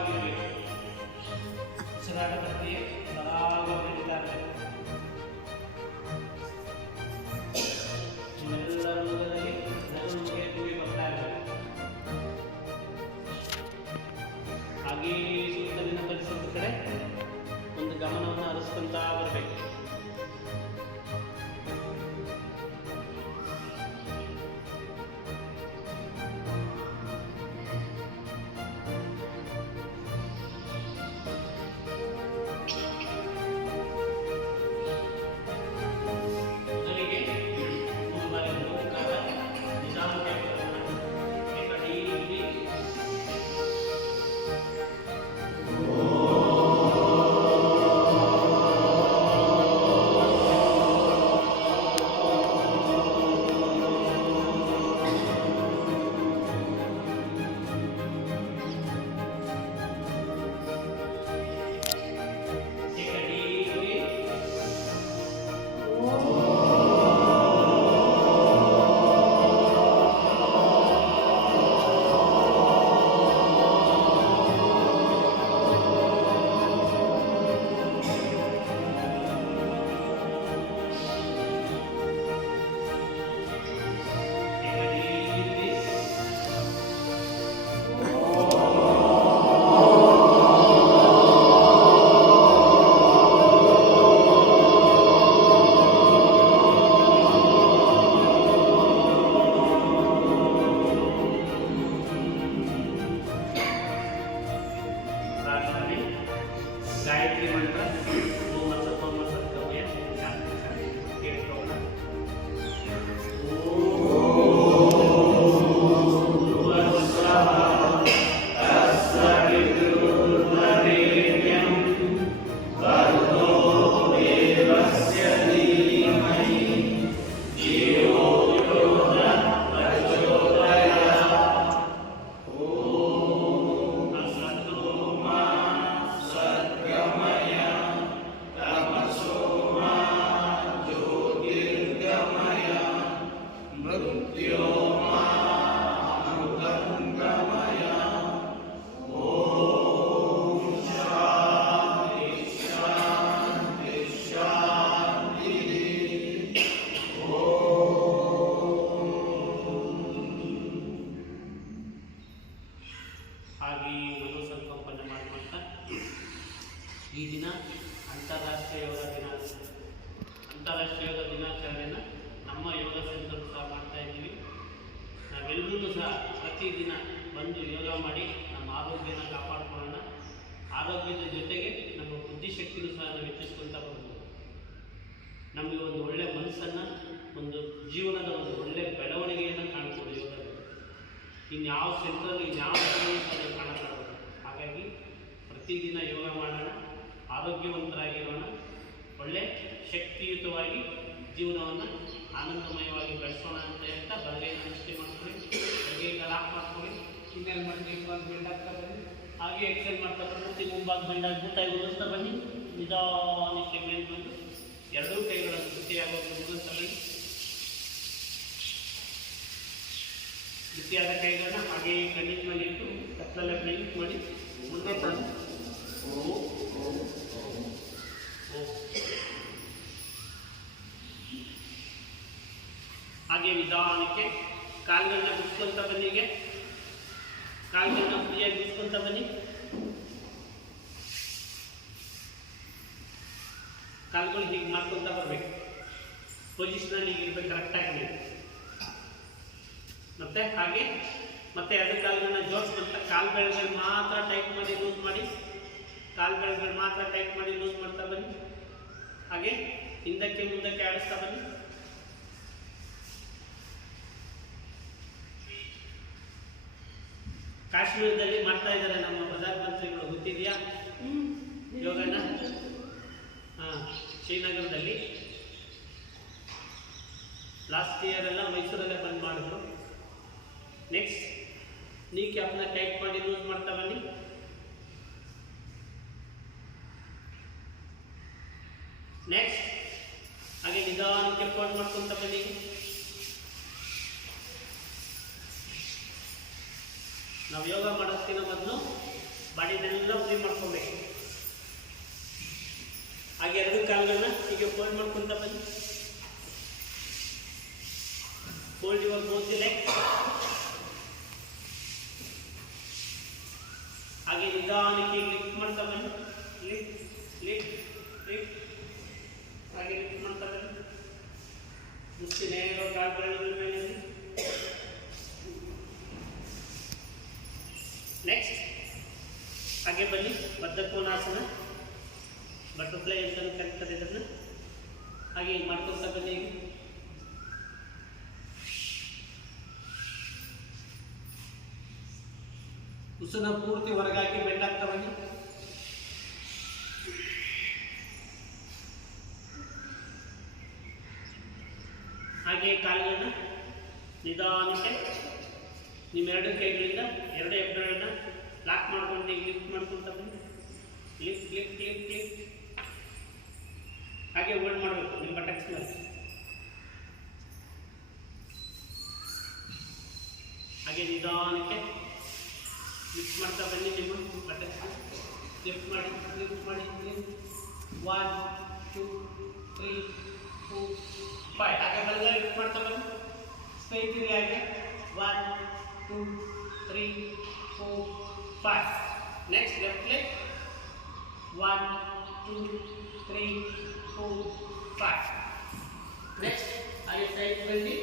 ಸರಾಗವಾಗಿರಬೇಕು. ಉಸಿರಾಟ ಪ್ರಕ್ರಿಯೆ ಸರಾಗವಾಗಿ ನಡೀತಾ ಇರಬೇಕು. ನಿಮ್ಮೆಲ್ಲರ ಮೂಲದಲ್ಲಿ ನಗುವಿಗೆ ಕೂಗಿ ಬರ್ತಾ ಇರಬೇಕು. ಹಾಗೆಯೇ ಸುತ್ತಲಿನ ಪರಿಸರದ ಕಡೆ ಒಂದು ಗಮನವನ್ನು ಹರಿಸ್ಕೊಂತ ಬರಬೇಕು. गायत्री मंत्र ओम सत्वम सत्कव्य शांति शांति एक टोकना ಈ ದಿನ ಅಂತಾರಾಷ್ಟ್ರೀಯ ಯೋಗ ದಿನಾಚರಣೆಯನ್ನು ನಮ್ಮ ಯೋಗ ಸೆಂಟರ್ ಸಹ ಮಾಡ್ತಾ ಇದ್ದೀವಿ. ನಾವೆಲ್ಲರೂ ಸಹ ಪ್ರತಿದಿನ ಬಂದು ಯೋಗ ಮಾಡಿ ನಮ್ಮ ಆರೋಗ್ಯನ ಕಾಪಾಡ್ಕೊಳ್ಳೋಣ. ಆರೋಗ್ಯದ ಜೊತೆಗೆ ನಮ್ಮ ಬುದ್ಧಿಶಕ್ತಿನೂ ಸಹ ನಾವು ಹೆಚ್ಚಿಸ್ಕೊಳ್ತಾ ಬರ್ಬೋದು. ನಮಗೆ ಒಂದು ಒಳ್ಳೆಯ ಮನಸ್ಸನ್ನು, ಒಂದು ಜೀವನದ ಒಂದು ಒಳ್ಳೆಯ ಬೆಳವಣಿಗೆಯನ್ನು ಕಾಣ್ಬೋದು ಯೋಗದಲ್ಲಿ. ಇನ್ಯಾವ ಸೆಂಟ್ರಲ್ಲಿ ಇನ್ಯಾವ ಕಾಣಕ್ಕಾಗೋದು. ಹಾಗಾಗಿ ಪ್ರತಿದಿನ ಯೋಗ ಮಾಡೋಣ, ಆರೋಗ್ಯವಂತರಾಗಿರೋಣ, ಒಳ್ಳೆ ಶಕ್ತಿಯುತವಾಗಿ ಜೀವನವನ್ನು ಆನಂದಮಯವಾಗಿ ಬೆಳೆಸೋಣ ಅಂತ ಹೇಳ್ತಾ ಬಲಗೈನ ಸೃಷ್ಟಿ ಮಾಡ್ಕೊಳ್ಳಿ, ಬಲಗೈ ಲಾಕ್ ಮಾಡ್ಕೊಳ್ಳಿ, ಇನ್ನೇನು ಮಾಡಿ ಮುಂಭಾಗ ಬೆಂಡ್ ಆಗ್ತಾ ಬನ್ನಿ. ಹಾಗೆ ಎಕ್ಸೈಸ್ ಮಾಡ್ತಾ ಬರ್ಬೋದು. ಮುಂಭಾಗ ಬೆಂಡ್ ಆಗ್ಬಿಟ್ಟು ಉಳಿಸ್ತಾ ಬನ್ನಿ. ನಿಧಾನಕ್ಕೆ ಮೇಲೆ ಬಂದು ಎರಡೂ ಕೈಗಳನ್ನು ಗಟ್ಟಿಯಾಗೋದು ಉಳಿಸ್ತಾ ಬನ್ನಿ. ಗಟ್ಟಿಯಾದ ಕೈಗಳನ್ನ ಹಾಗೆ ಕಣ್ಣಿನ ಮೇಲೆ ಇಟ್ಟು ಕತ್ತಲಲ್ಲೇ ಬ್ಲಿಂಕ್ ಮಾಡಿ ಮುಂದೆ ತಂದು ಹಾಗೆ ನಿಧಾನಕ್ಕೆ ಕಾಲುಗಳನ್ನ ಬಿಡ್ಕೊಂತ ಬನ್ನಿ. ಹೀಗೆ ಕಾಲುಗಳನ್ನ ಫ್ರೀಯಾಗಿ ಬಿಡ್ಕೊಂತ ಬನ್ನಿ. ಕಾಲುಗಳು ಹೀಗೆ ಮಾಡ್ಕೊಂತ ಬರಬೇಕು. ಪೊಸಿಷನಲ್ಲಿ ಹೀಗೆ ಇರಬೇಕು ಕರೆಕ್ಟಾಗಿ ನೀವು. ಮತ್ತೆ ಹಾಗೆ ಮತ್ತೆ ಎರಡು ಕಾಲುಗಳನ್ನ ಜೋಡಿಸ್ಕೊಂತ ಕಾಲುಗಳಿಗೆ ಮಾತ್ರ ಟೈಟ್ ಮಾಡಿ ಲೂಸ್ ಮಾಡಿ, ಕಾಲುಗಳಿಗೆ ಮಾತ್ರ ಟೈಟ್ ಮಾಡಿ ಲೂಸ್ ಮಾಡ್ತಾ ಬನ್ನಿ. ಹಾಗೆ ಹಿಂದಕ್ಕೆ ಮುಂದಕ್ಕೆ ಆಡಿಸ್ತಾ ಬನ್ನಿ. ಕಾಶ್ಮೀರದಲ್ಲಿ ಮಾಡ್ತಾ ಇದ್ದಾರೆ ನಮ್ಮ ಪ್ರಧಾನಮಂತ್ರಿಗಳು, ಗೊತ್ತಿದೆಯಾ ಯೋಗನ? ಶ್ರೀನಗರದಲ್ಲಿ ಲಾಸ್ಟ್ ಇಯರ್ ಎಲ್ಲ ಮೈಸೂರಲ್ಲೇ ಬಂದ್ ಮಾಡಿದ್ರು. ನೆಕ್ಸ್ಟ್ ನೀ ಕ್ಯಾಪ್ನ ಟೈಟ್ ಮಾಡಿ ಲೂಸ್ ಮಾಡ್ತಾ ಬನ್ನಿ. ನೆಕ್ಸ್ಟ್ ಹಾಗೆ ನಿಧಾನಕ್ಕೆ ಫೋಲ್ಡ್ ಮಾಡ್ಕೊಂತ ಬನ್ನಿ. ನಾವು ಯೋಗ ಮಾಡೋದಕ್ಕಿಂತ ಮೊದಲು ಬಾಡಿನೆಲ್ಲ ಫ್ರೀ ಮಾಡ್ಕೊಬೇಕು. ಹಾಗೆ ಎರಡು ಕಾಲುಗಳನ್ನ ಹೀಗೆ ಫೋಲ್ಡ್ ಮಾಡ್ಕೊಂತ ಬನ್ನಿ. Fold your both leg. ಹಾಗೆ ನಿಧಾನಕ್ಕೆ ಲಿಫ್ಟ್ ಮಾಡ್ತಾ ಬನ್ನಿ. Lift lift lift. ಹಾಗೆ ಲಿಫ್ಟ್ ಮಾಡ್ತಾ ಬನ್ನಿ. ಮುಷ್ಟಿ ನೇರ ಕಾಲುಗಳನ್ನು ಮೇಲೆ. ನೆಕ್ಸ್ಟ್ ಹಾಗೆ ಬನ್ನಿ, ಬದ್ಧಕೋನಾಸನ, ಬಟರ್ಫ್ಲೈ ಅಂತ ಕರೀತಾರೆ ಇದನ್ನು. ಹಾಗೆ ಮಾಡ್ಕೊಳ್ತಾ ಬನ್ನಿ. ಈಗ ಉಸಿರನ್ನ ಪೂರ್ತಿ ಹೊರಗಾಕಿ ಬೆಂಡಾಗ್ತಾ ಬನ್ನಿ. ಹಾಗೆ ಕಾಲುಗಳನ್ನ ನಿಧಾನಕ್ಕೆ ನಿಮ್ಮೆರಡು ಕೈಗಳಿಂದ ಎರಡು ಹೆಬ್ಬೆರಳನ್ನ ಲಾಕ್ ಮಾಡ್ಕೊಂಡು ಲಿಫ್ಟ್ ಮಾಡ್ಕೊಂತ ಬನ್ನಿ. Lift lift lift lift. ಹಾಗೆ ಹೋಲ್ಡ್ ಮಾಡಬೇಕು ನಿಮ್ಮ ಬಟಕ್ಸ್ ಮೇಲೆ. ಹಾಗೆ ನಿಧಾನಕ್ಕೆ ಲಿಫ್ಟ್ ಮಾಡ್ತಾ ಬನ್ನಿ ನಿಮ್ಮ ಬಟಕ್ಸ್. ಲಿಫ್ಟ್ ಮಾಡಿ ಲಿಫ್ಟ್ ಮಾಡಿ ಲಿಫ್ಟ್. 1 2 3 4 5. ಹಾಗೆ ಬಲ್ಲ ಲಿಫ್ಟ್ ಮಾಡ್ತಾ ಬನ್ನಿ. ಸ್ಟ್ರೈಟ್ ಇರಿ. ಹಾಗೆ 1 2 3 4 5. Next left leg. 1 2 3 4 5. ನೆಕ್ಸ್ಟ್ ಹಾಗೆ ಸೈಡ್ ಬನ್ನಿ.